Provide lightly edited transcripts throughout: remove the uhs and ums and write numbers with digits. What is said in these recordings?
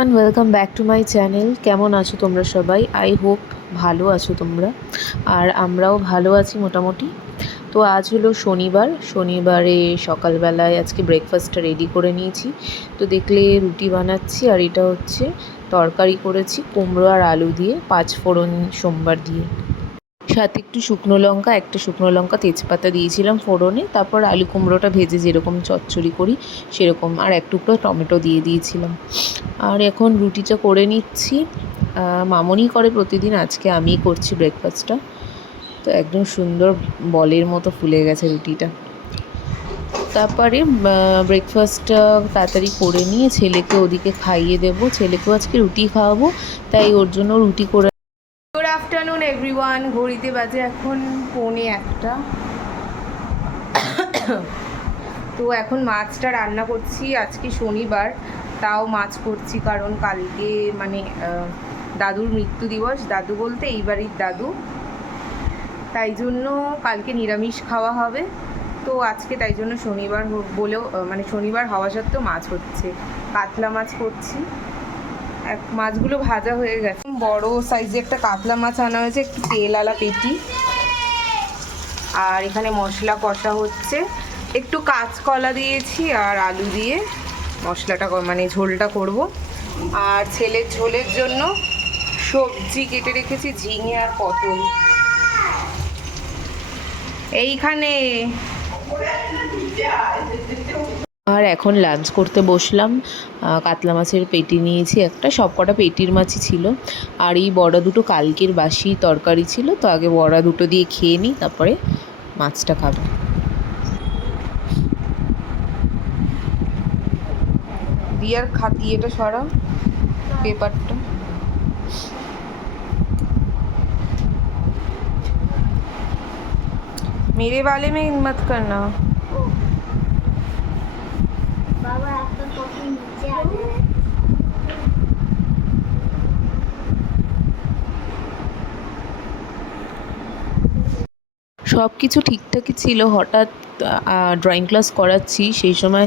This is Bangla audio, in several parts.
Everyone, welcome back to my channel. কেমন আছো তোমরা সবাই? আই হোপ ভালো আছো তোমরা, আর আমরাও ভালো আছি মোটামুটি। তো আজ হলো শনিবারে সকালবেলায় আজকে ব্রেকফাস্টটা রেডি করে নিয়েছি। তো দেখলে রুটি বানাচ্ছি, আর এটা হচ্ছে তরকারি করেছি কুমড়ো আর আলু দিয়ে, পাঁচফোড়ন সোমবার দিয়ে, সাথে একটা শুকনো লঙ্কা তেজপাতা দিয়েছিলাম ফোড়নে। তারপর আলু কুমড়োটা ভেজে যেরকম চচ্চড়ি করি সেরকম, আর এক টুকরো টমেটো দিয়ে দিয়েছিলাম। আর এখন রুটিটা করে নিচ্ছি। মামনি করে প্রতিদিন, আজকে আমিই করছি ব্রেকফাস্টটা। তো একদম সুন্দর বলের মতো ফুলে গেছে রুটিটা। তারপরে ব্রেকফাস্টটা তাড়াতাড়ি করে নিয়ে ছেলেকে ওদিকে খাইয়ে দেবো। ছেলেকেও আজকে রুটি খাওয়াবো, তাই ওর জন্য রুটি করে। Good afternoon everyone. ঘড়িতে বাজে এখন 1:45। তো এখন মাছটা রান্না করছি। আজকে শনিবার, তাও মাছ করছি কারণ কালকে দাদুর মৃত্যু দিবস। দাদু বলতে এই বাড়ির দাদু, তাই জন্য কালকে নিরামিষ খাওয়া হবে। তো আজকে তাই জন্য শনিবার বলেও শনিবার হওয়া সত্ত্বেও মাছ হচ্ছে, কাতলা মাছ করছি। মাছগুলো ভাজা হয়ে গেছে। বড় সাইজে একটা কাতলা মাছ আনা হয়েছে, একটু তেলওয়ালা পেটি। আর এখানে মশলা কষা হচ্ছে, একটু কাঁচকলা দিয়েছি আর আলু দিয়ে মশলাটা ঝোলটা করব। আর ছেলের ঝোলের জন্য সবজি কেটে রেখেছি, ঝিঙে আর পটল। এইখানে আর এখন লাঞ্চ করতে বসলাম। কাতলা মাছের পেটি নিয়েছি একটা, সব কটা পেটির মাছই ছিল। আর এই বড়া দুটো কালকের বাসি তরকারি ছিল, তো আগে বড়া দুটো দিয়ে খেয়ে নিই, তারপরে মাছটা খাবো। দিয়ার এটা সরাও পেপারটা। मेरे वाले में मत करना। बाबा आपका कॉफी नीचे आ गया है। সব কিছু ঠিকঠাকই ছিল। হঠাৎ ড্রয়িং ক্লাস করাচ্ছি, সেই সময়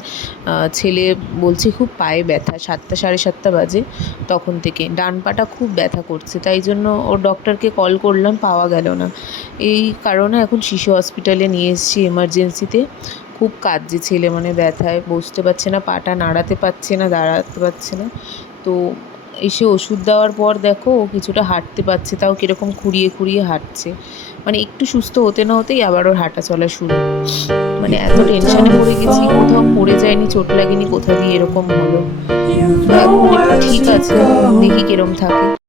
ছেলে বলছে খুব পায়ে ব্যথা। 7টা সাড়ে 7টা বাজে, তখন থেকে ডান পাটা খুব ব্যথা করছে। তাই জন্য ওর ডক্টরকে কল করলাম, পাওয়া গেল না। এই কারণে এখন শিশু হসপিটালে নিয়ে এসেছি এমার্জেন্সিতে। খুব কাঁদছে ছেলে, ব্যথায় বসতে পারছে না, পাটা নাড়াতে পারছে না, দাঁড়াতে পারছে না। তো এসে ওষুধ দেওয়ার পর দেখো ও কিছুটা হাঁটতে পারছে, তাও কীরকম খুঁড়িয়ে খুঁড়িয়ে হাঁটছে। একটু সুস্থ হতে না হতেই আবার ওর হাঁটা চলা শুরু। এত টেনশনে পড়ে গেছি, কোথাও পড়ে যায়নি, চোট লাগেনি, কোথা দিয়ে এরকম হলো। তো এখন একটু ঠিক আছে, দেখি কিরম থাকে।